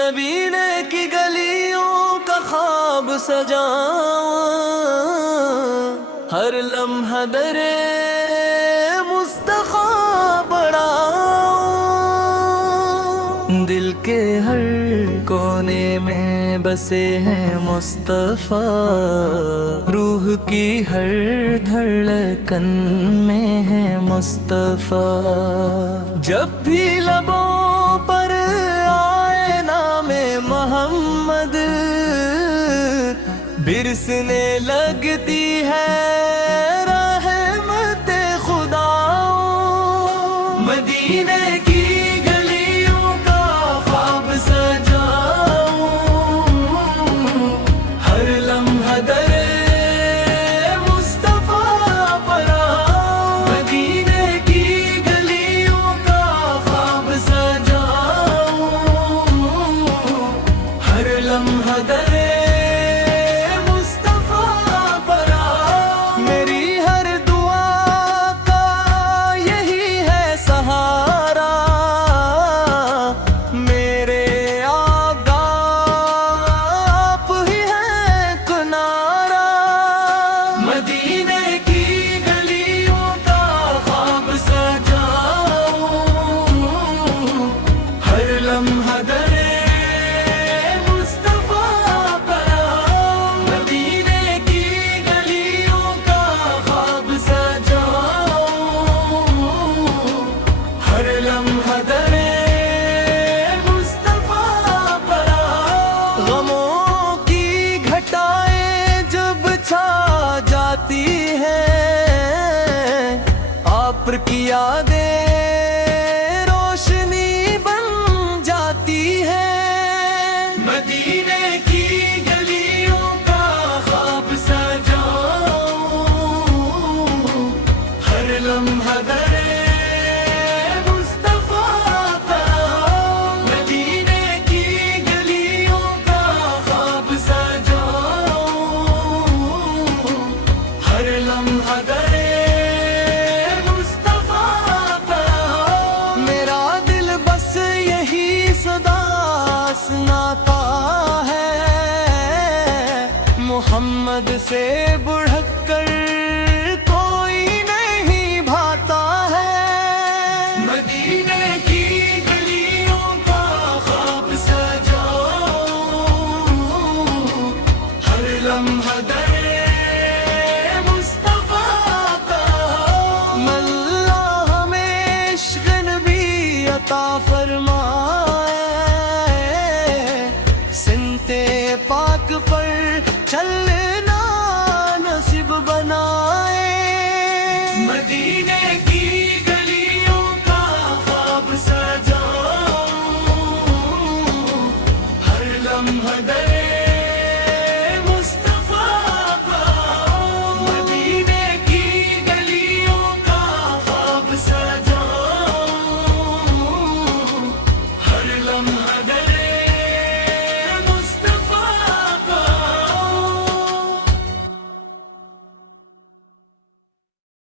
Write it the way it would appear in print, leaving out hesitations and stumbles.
مدینے کی گلیوں کا خواب سجاؤں، ہر لمحہ در مصطفیٰ بڑھاؤں، دل کے ہر کونے میں بسے ہیں مصطفیٰ، روح کی ہر دھڑکن میں ہے مصطفیٰ، جب بھی لبوں پر آئے نام محمد برسنے لگتی ہے رحمت خدا، مدینے کی گلیوں کا خواب سجاؤں، ہر لمحہ در مصطفیٰ پڑھاؤں، مدینے کی گلیوں کا خواب سجاؤں، ہر لمحہ در کی یادیں روشنی بن جاتی ہے، مدینے کی گلیوں کا خواب سجاؤں، ہر لمحہ در مصطفیٰ پڑھاؤں، مدینے کی گلیوں کا خواب سجاؤں، ہر لمحہ در سناتا ہے محمد سے بڑھ کر کوئی نہیں بھاتا ہے، مدینے کی گلیوں کا خواب سجاؤں، ہر لمحہ در مصطفیٰ پڑھاؤں، اللہ ہمیں عشق نبی عطا فرمائے، پاک پر چل